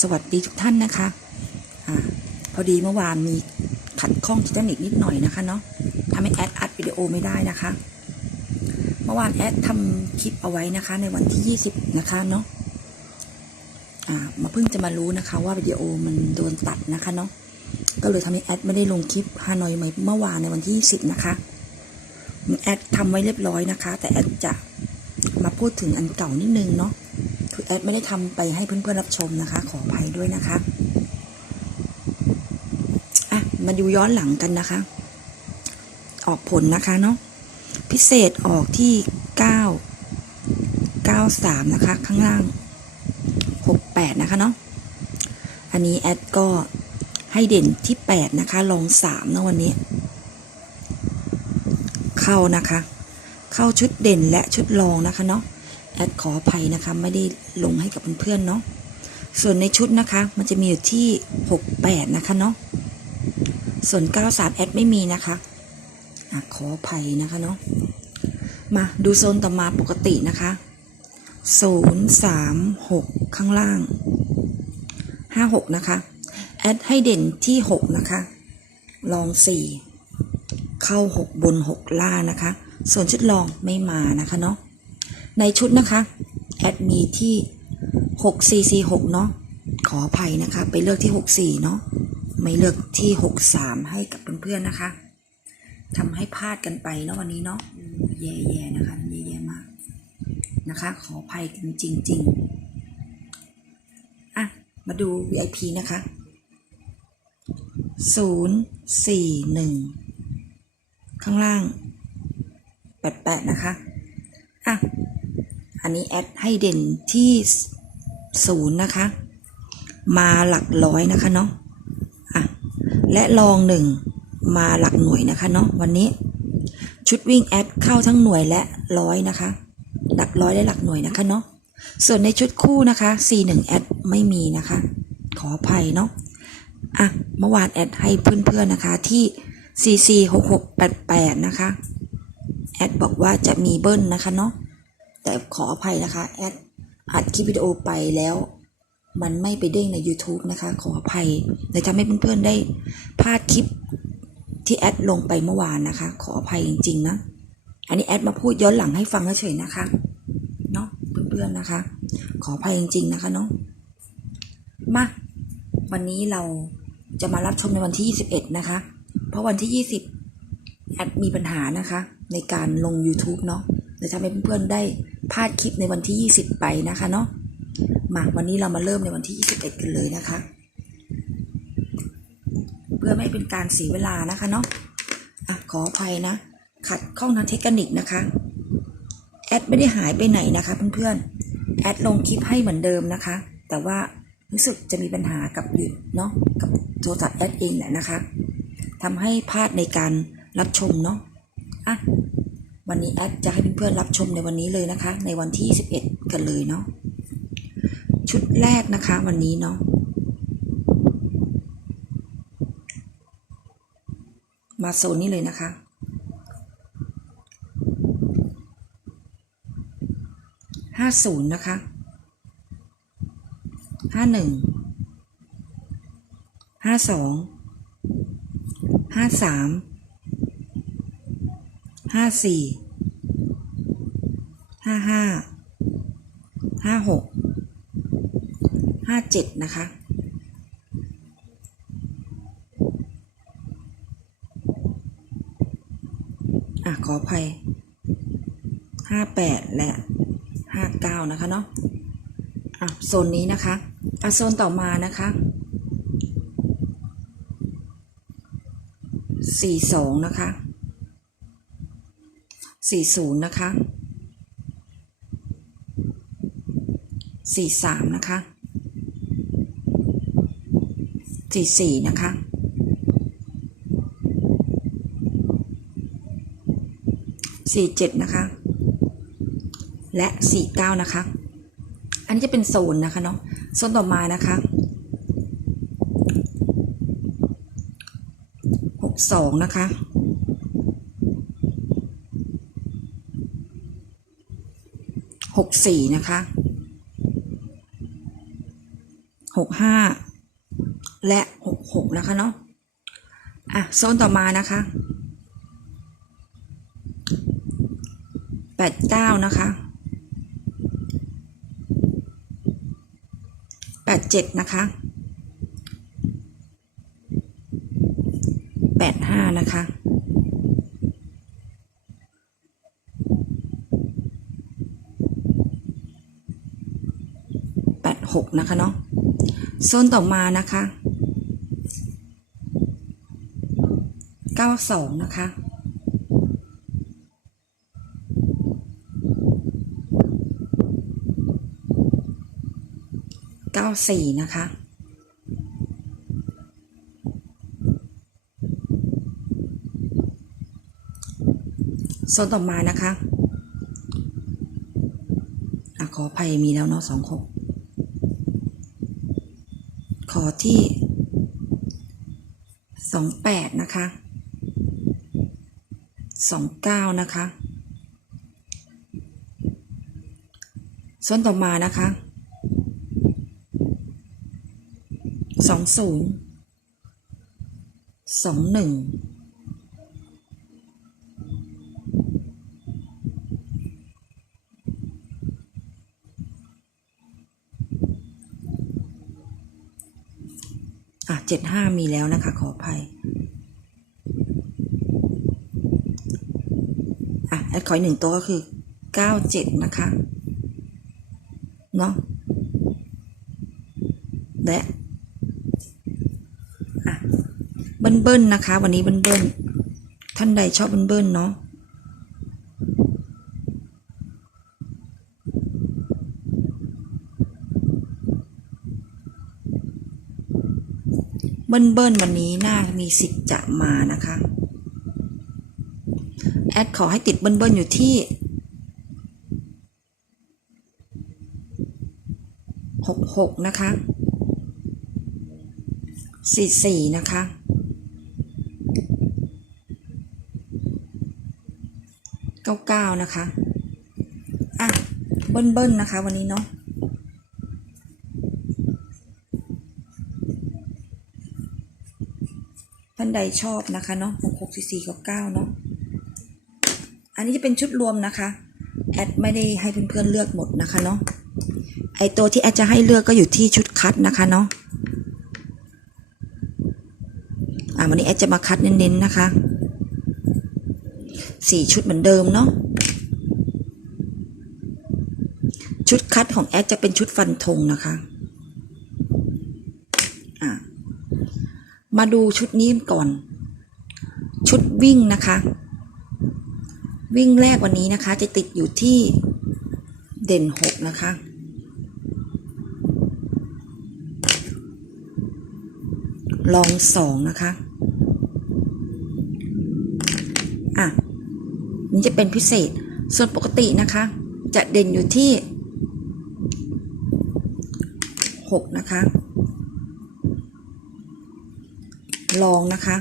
สวัสดีทุกท่านนะคะอพอดีเมื่อวานมีขัดข้องเทคนิคนิดหน่อยนะคะเนาะทำให้แอดอัดวิดีโอไม่ได้นะคะ เมื่อวานแอดทำคลิปเอาไว้นะคะในวันที่ 20 นะคะเนาะมาเพิ่งจะมารู้นะคะว่าวิดีโอมันโดนตัดนะคะเนาะก็เลยทำให้แอดไม่ได้ลงคลิปฮานอยเมื่อวานในวันที่ 20 นะคะแอดทำไว้เรียบร้อยนะคะ แต่แอดจะมาพูดถึงอันเก่านิดนึงเนาะ คือแอดไม่ได้ทำไปให้เพื่อนๆรับชมนะคะ ขออภัยด้วยนะคะอะมาดูย้อนหลังกันนะคะ ออกผลนะคะเนาะพิเศษออกที่9 93นะคะ ข้างล่าง68นะคะเนาะอันนี้แอดก็ให้เด่นที่8นะคะลอง3นะวันนี้ เข้านะคะ เข้าชุดเด่นและชุดรองนะคะเนาะ แอดขออภัยนะคะ ไม่ได้ลงให้กับเพื่อนๆเนาะส่วนในชุดนะคะ มันจะมีอยู่ที่ 68 นะคะเนาะส่วน 93 แอดไม่มีนะคะอะขออภัยนะคะเนาะมาดูโซนต่อมาปกตินะคะ0 3 6 ข้างล่าง 56 นะคะ แอดให้เด่นที่ 6 นะคะ ลอง 4 เข้า 6 บน 6 ล่านะคะ ส่วนชุดลองไม่มานะคะเนาะ ในชุดนะคะแอดมีที่ 6 4 4 6 เนาะขออภัยนะคะ ไปเลือกที่ 6 4 เนาะไม่เลือกที่ 6 3 ให้กับเพื่อนๆนะคะทำให้พลาดกันไปเนาะวันนี้เนาะแย่ๆนะคะแย่ๆมากนะคะ ขออภัยกันจริง ๆอะมาดู VIP นะคะ0 4 1ข้างล่าง88นะคะอะ อันนี้แอดให้เด่นที่ศูนย์นะคะ มาหลักร้อยนะคะเนาะอะและลองหนึ่งมาหลักหน่วยนะคะเนาะวันนี้ ชุดวิ่งแอดเข้าทั้งหน่วยและร้อยนะคะ หลักร้อยและหลักหน่วยนะคะเนาะส่วนในชุดคู่นะคะ C1 แอดไม่มีนะคะ ขออภัยเนาะอะเมื่อวานแอดให้เพื่อนๆนะคะที่ CC 6688นะคะ แอดบอกว่าจะมีเบิ้ลนะคะเนาะ แต่ขออภัยนะคะแอดอัดคลิปวิดีโอไปแล้ว มันไม่ไปเด้งใน YouTube นะคะ ขออภัยเลยทำให้เพื่อนๆได้พลาดคลิปที่แอดลงไปเมื่อวานนะคะ ขออภัยจริงๆนะ อันนี้แอดมาพูดย้อนหลังให้ฟังเฉยๆนะคะเนาะเพื่อนๆนะคะ ขออภัยจริง ๆนะคะเนาะมาวันนี้เราจะมารับชมในวันที่ 21 นะคะ เพราะวันที่ 20 แอดมีปัญหานะคะ ในการลง YouTube เนาะเลยทำให้เพื่อนๆได้ พลาดคลิปในวันที่ 20 ไปนะคะเนาะมาวันนี้เรามาเริ่มในวันที่ 21 กันเลยนะคะ เพื่อไม่เป็นการเสียเวลานะคะเนาะอะขออภัยนะ ขัดข้องทางเทคนิคนะคะ แอดไม่ได้หายไปไหนนะคะเพื่อนๆ แอดลงคลิปให้เหมือนเดิมนะคะ แต่ว่ารู้สึกจะมีปัญหากับหยุดเนาะกับโทรศัพท์แอดเองแหละนะคะทำให้พลาดในการรับชมเนาะอะ วันนี้แอดจะให้เพื่อนๆรับชมในวันนี้เลยนะคะ ในวันที่ 11 กันเลยเนาะชุดแรกนะคะวันนี้เนาะมาโซนนี้เลยนะคะ ห้าศูนย์นะคะ ห้าหนึ่ง ห้าสอง ห้าสาม ห้าสี่ห้าห้าห้าหกห้าเจ็ดนะคะอะขออภัยห้าแปดและห้าเก้านะคะเนาะอะโซนนี้นะคะอะโซนต่อมานะคะสี่สองนะคะ สี่ศูนย์นะคะสี่สามนะคะสี่สี่นะคะสี่เจ็ดนะคะ และสี่เก้านะคะ อันนี้จะเป็นโซนนะคะเนาะ โซนต่อมานะคะหกสองนะคะ หกสี่นะคะหกห้าและหกหกนะคะเนาะอะโซนต่อมานะคะแปดเก้านะคะแปดเจ็ดนะคะแปดห้านะคะ แปดหก นะคะเนาะโซนต่อมานะคะเก้าสองนะคะเก้าสี่นะคะโซนต่อมานะคะอะขออภัยมีแล้วเนาะสองหก ขอที่สองแปดนะคะสองเก้านะคะส่วนต่อมานะคะสองศูนย์สองหนึ่ง เจ็ดห้ามีแล้วนะคะ ขออภัยอะแอดขออีกหนึ่งตัวก็คือเก้าเจ็ดนะคะ เนาะและอะเบิ้ลเบิ้ลนะคะ วันนี้เบิ้ลเบิ้ลท่านใดชอบเบิ้ลเบิ้ลเนาะ บิ้ลเบิ้ลวันนี้น่ามีสิทธิ์จะมานะคะ แอดขอให้ติดเบิ้ลเบิ้ลอยู่ที่หกหกนะคะสี่สี่นะคะเก้าเก้านะคะ อะ เบิ้ลเบิ้ลนะคะ วันนี้เนาะ ท่านใดชอบนะคะเนาะหกหกสี่สี่ก้าเก้าเนาะ อันนี้จะเป็นชุดรวมนะคะ แอดไม่ได้ให้เพื่อนๆเลือกหมดนะคะเนาะ ไอตัวที่แอดจะให้เลือกก็อยู่ที่ชุดคัดนะคะเนาะ อ่าวันนี้แอดจะมาคัดเน้นๆนะคะสี่ชุดเหมือนเดิมเนาะ ชุดคัดของแอดจะเป็นชุดฟันธงนะคะ อ่า มาดูชุดนี้ก่อน ชุดวิ่งนะคะ วิ่งแรกวันนี้นะคะ จะติดอยู่ที่เด่นหกนะคะ ลองสองนะคะ อะ นี่จะเป็นพิเศษ ส่วนปกตินะคะ จะเด่นอยู่ที่หกนะคะ ลองนะคะ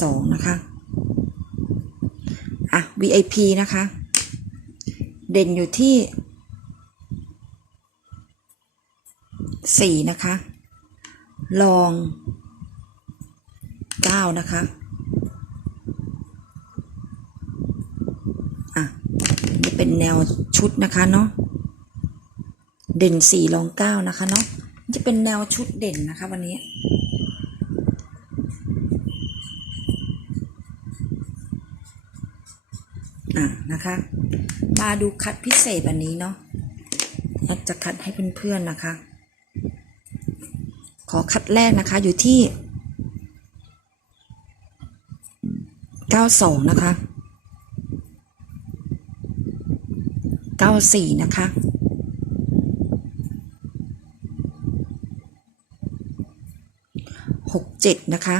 สองนะคะอะ VIP นะคะ เด่นอยู่ที่สี่นะคะ ลองเก้านะคะอะนี่เป็นแนวชุดนะคะเนาะเด่นสี่ลองเก้านะคะเนาะ จะเป็นแนวชุดเด่นนะคะวันนี้ อะนะคะ มาดูคัดพิเศษอันนี้เนาะแอดจะคัดให้เพื่อนๆนะคะ ขอคัดแรกนะคะอยู่ที่ 92 นะคะ 94 นะคะ 7 นะคะ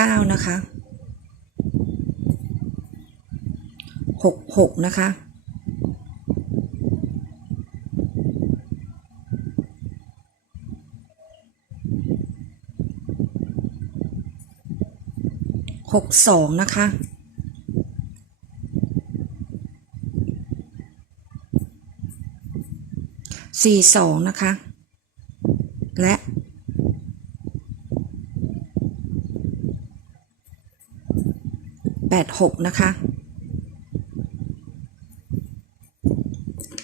69 นะคะ 66 นะคะ 62 นะคะ สี่สองนะคะ และแปดหกนะคะ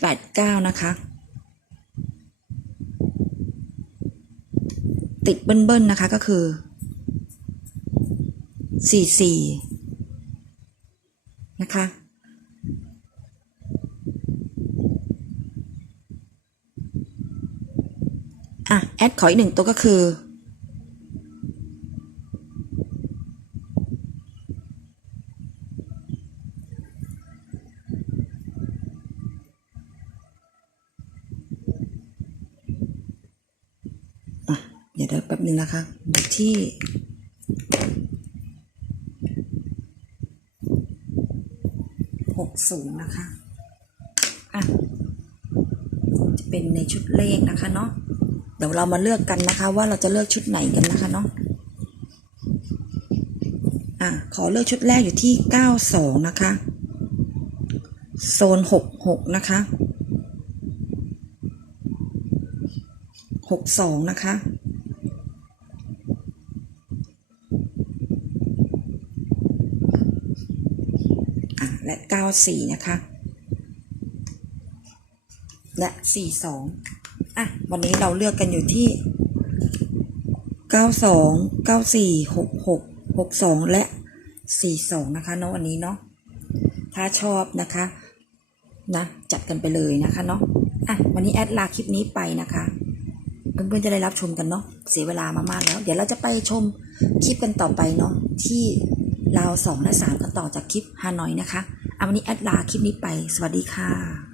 แปดเก้านะคะ ติดเบิ้ลๆนะคะก็คือสี่สี่ แอดขออีกหนึ่งตัวก็คือ เดี๋ยวเดี๋ยวแป๊บนึงนะคะดูที่หกศูนย์นะคะ อะ จะเป็นในชุดเลขนะคะเนาะ เดี๋ยวเรามาเลือกกันนะคะ ว่าเราจะเลือกชุดไหนกันนะคะเนาะอะขอเลือกชุดแรกอยู่ที่เก้าสองนะคะ โซนหกหกนะคะหกสองนะคะอะและเก้าสี่นะคะและสี่สอง อะ วันนี้เราเลือกกันอยู่ที่เก้าสองเก้าสี่หกหกหกสองและสี่สองนะคะเนาะวันนี้เนาะถ้าชอบนะคะนะจัดกันไปเลยนะคะเนาะอะวันนี้แอดลาคลิปนี้ไปนะคะเพื่อนๆจะได้รับชมกันเนาะเสียเวลามามากแล้ว เดี๋ยวเราจะไปชมคลิปกันต่อไปเนาะที่ราวสองและสามกันต่อจากคลิปฮานอยนะคะเอาวันนี้แอดลาคลิปนี้ไป สวัสดีค่ะ